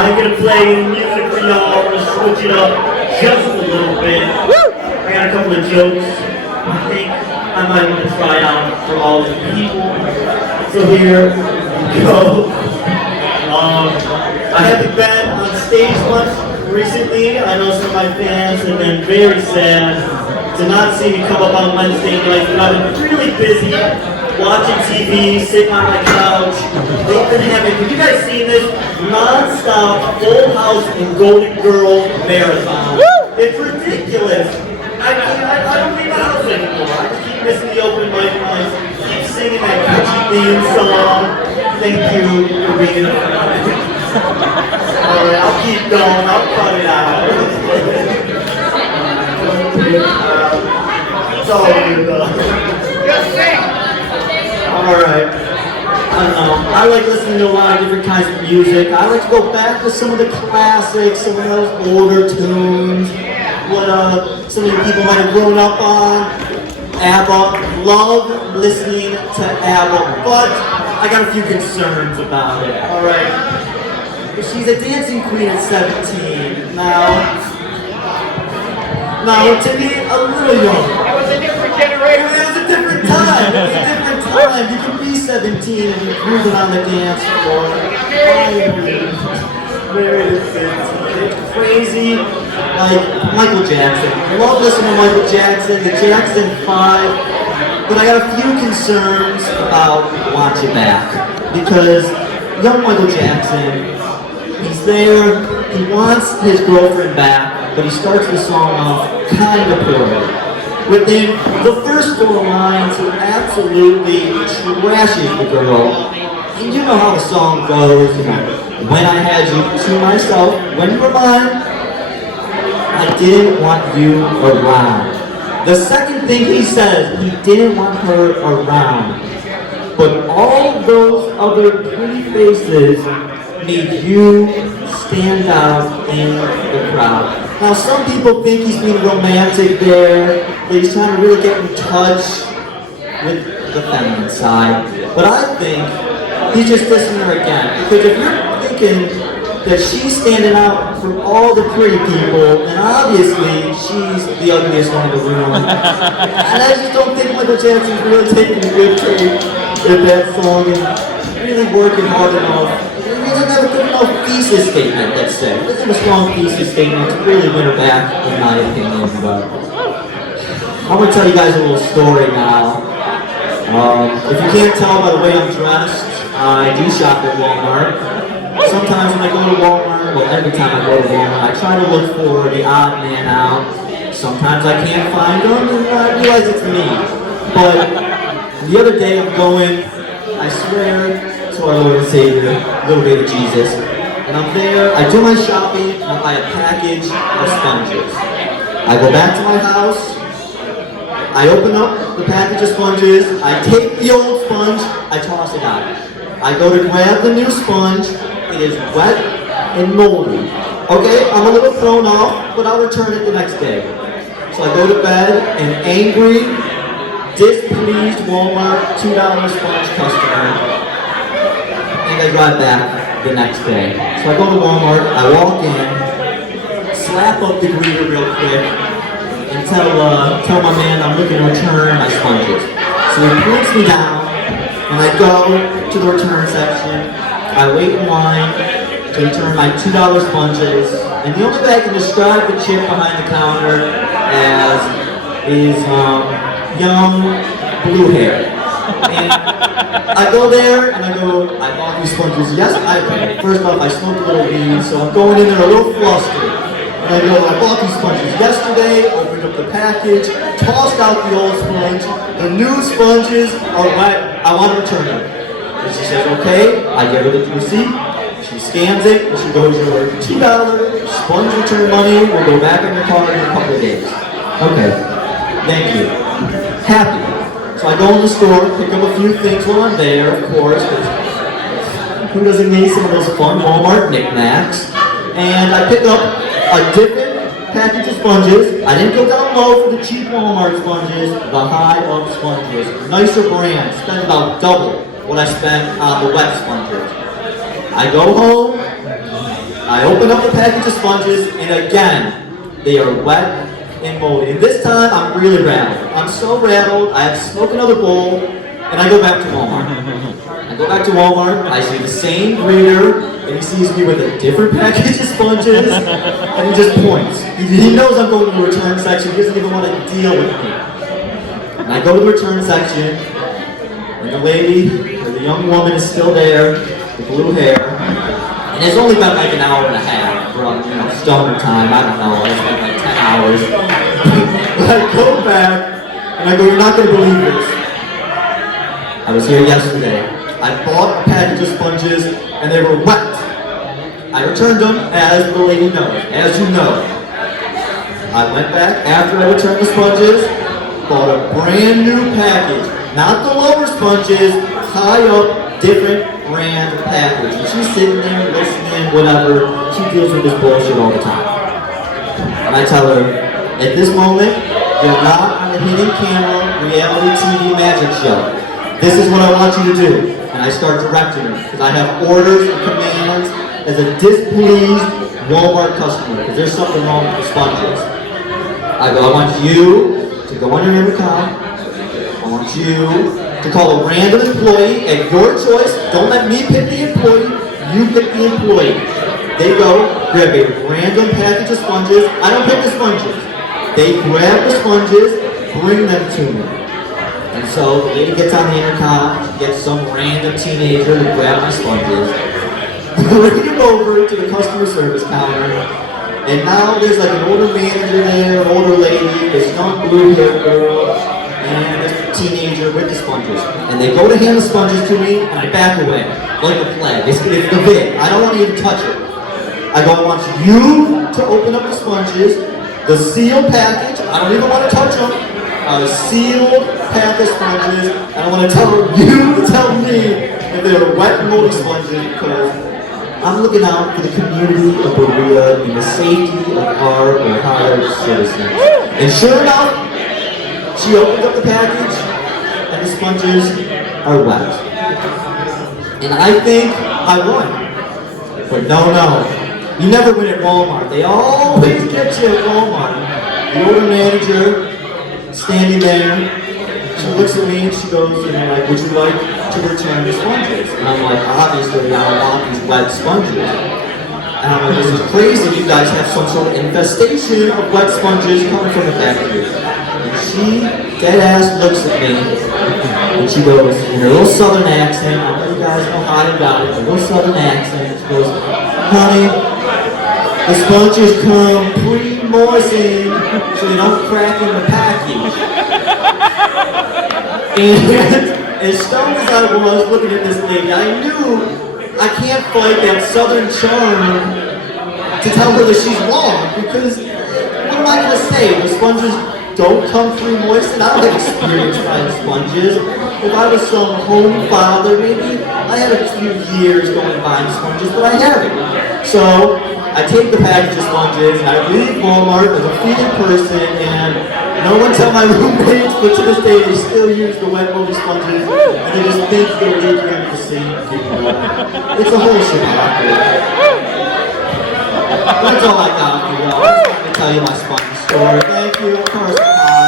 I'm gonna play music for y'all. I'm gonna switch it up just a little bit. I got a couple of jokes I think I might want to try out for all the people. So here we go. I haven't been on stage much recently. I know some of my fans have been very sad to not see me come up on Wednesday nights, but I've been really busy watching TV, sitting on my couch. They've been having, have you guys seen this? Non-stop Full House and Golden Girls marathon. It's ridiculous. I don't leave the house anymore. I just keep missing the open mic nights, keep singing that catchy theme song. Thank you for being a friend. Alright, I'll keep going. I'll cut it out. It's all good though. Just sing! Alright. I don't know. I like listening to a lot of different kinds of music. I like to go back to some of the classics, some of those older tunes, what some of you people might have grown up on. ABBA. Love listening to ABBA, but I got a few concerns about it. Alright. She's a dancing queen at 17. Now, to me, a little young. It was a different generation. It was a different time. It was a different time. You can be 17 and you're moving on the dance floor. It's crazy. Like Michael Jackson. I love listening to Michael Jackson, the Jackson 5. But I got a few concerns about Watch It Back. Because young Michael Jackson, he's there, he wants his girlfriend back, but he starts the song off kind of poorly. Within the first 4 lines, he absolutely trashes the girl. And you know how the song goes, you know, when I had you to myself, when you were mine, I didn't want you around. The second thing he says, he didn't want her around. But all those other pretty faces made you stand out in the crowd. Now some people think he's being romantic there, that he's trying to really get in touch with the feminine side. But I think he's just dissing her again. Because if you're thinking that she's standing out from all the pretty people, then obviously she's the ugliest one in the room. And I just don't think Michael Jackson's really taking a good take in that song and really working hard enough. He doesn't have a good enough thesis statement, let's say. He doesn't have a strong thesis statement to really win her back, in my opinion. But I'm going to tell you guys a little story now. If you can't tell by the way I'm dressed, I do shop at Walmart. Sometimes when I go to Walmart, well every time I go to Walmart, I try to look for the odd man out. Sometimes I can't find them and I realize it's me. But the other day I'm going, I swear, to our Lord and Savior, little baby Jesus. And I'm there, I do my shopping, and I buy a package of sponges. I go back to my house, I open up the package of sponges, I take the old sponge, I toss it out. I go to grab the new sponge, it is wet and moldy. Okay, I'm a little thrown off, but I'll return it the next day. So I go to bed, an angry, displeased Walmart $2 sponge customer. And I drive back the next day. So I go to Walmart, I walk in, slap up the greeter real quick, and tell my man I'm looking to return my sponges. So he points me down, and I go to the return section. I wait in line to return my $2 sponges, and the only way I can describe the chick behind the counter as is young blue hair. And I go there and I go, I bought these sponges yesterday. First off, I smoked a little weed, so I'm going in there a little flustered. And I go, I bought these sponges yesterday, opened up the package, tossed out the old sponge. The new sponges are wet. I want to return them. And she says, okay. I give her the receipt. She scans it and she goes, your $2 sponge return money will go back in your car in a couple of days. Okay. Thank you. Happy. So I go in the store, pick up a few things while I'm there, of course, because who doesn't need some of those fun Walmart knickknacks? And I pick up a different package of sponges. I didn't go down low for the cheap Walmart sponges, the high-up sponges. Nicer brand, spend about double what I spent on the wet sponges. I go home, I open up the package of sponges, and again, they are wet and moldy. And this time, I'm really rattled. I'm so rattled, I have to smoke another bowl, and I go back to Walmart. I go back to Walmart, I see the same greeter, and he sees me with a different package of sponges, and he just points. He knows I'm going to the return section, he doesn't even want to deal with me. And I go to the return section, and the lady, or the young woman is still there, with blue hair, and it's only been like an hour and a half from, stoner time, I don't know, it's been like 10 hours. But I go back, and I go, you're not going to believe this. I was here yesterday. I bought a package of sponges, and they were wet. I returned them, as the lady knows, as you know. I went back after I returned the sponges, bought a brand new package. Not the lower sponges, high up, different brand package. And she's sitting there listening, whatever. She deals with this bullshit all the time. And I tell her, at this moment, you're not on a hidden camera reality TV magic show. This is what I want you to do. And I start directing her, because I have orders and commands as a displeased Walmart customer, because there's something wrong with the sponges. I go, I want you to go on your intercom. I want you to call a random employee at your choice. Don't let me pick the employee, you pick the employee. They go, grab a random package of sponges. I don't pick the sponges. They grab the sponges, bring them to me. And so the lady gets on the intercom, she gets some random teenager to grab my sponges, bring them over to the customer service counter, and now there's like an older manager there, an older lady, this young blue-haired girl, and this teenager with the sponges. And they go to hand the sponges to me, and I back away, like a flag. It's the vid. I don't want to even touch it. I go, I want you to open up the sponges, the sealed package, I don't even want to touch them, a sealed pack of sponges, and I want to tell you to tell me if they're wet and moldy sponges, because I'm looking out for the community of Berea and the safety of our Ohio citizens. And sure enough, she opens up the package, and the sponges are wet. And I think I won. But no. You never win at Walmart. They always get you at Walmart. The older manager, standing there, she looks at me and she goes, like, would you like to return the sponges? And I'm like, obviously I don't want these wet sponges. And I'm like, this is crazy, you guys have some sort of infestation of wet sponges coming from the factory. And she, dead ass, looks at me, and she goes, in her little southern accent, I know you guys know how to got it, a little southern accent, she goes, honey, the sponges come pre-moistened so they don't crack in the package. And as stoned as I was looking at this lady, I knew I can't fight that southern charm to tell her that she's wrong, because what am I going to say? The sponges don't come pre-moistened? I don't have experience buying sponges. If I was some home father, maybe I had a few years going buying sponges, but I haven't. So I take the package of sponges, and I leave Walmart as a feeding person, and no one tell my roommates, but to this day they still use the wet moldy sponges, and they just think they're leaking the same people. It's a whole shit out there. That's all I got for y'all. Let me tell you my sponge story. Thank you, Carson.